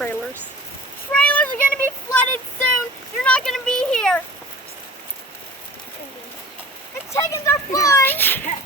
trailers. Trailers are going to be flooded soon. You're not going to be here. The chickens are flying.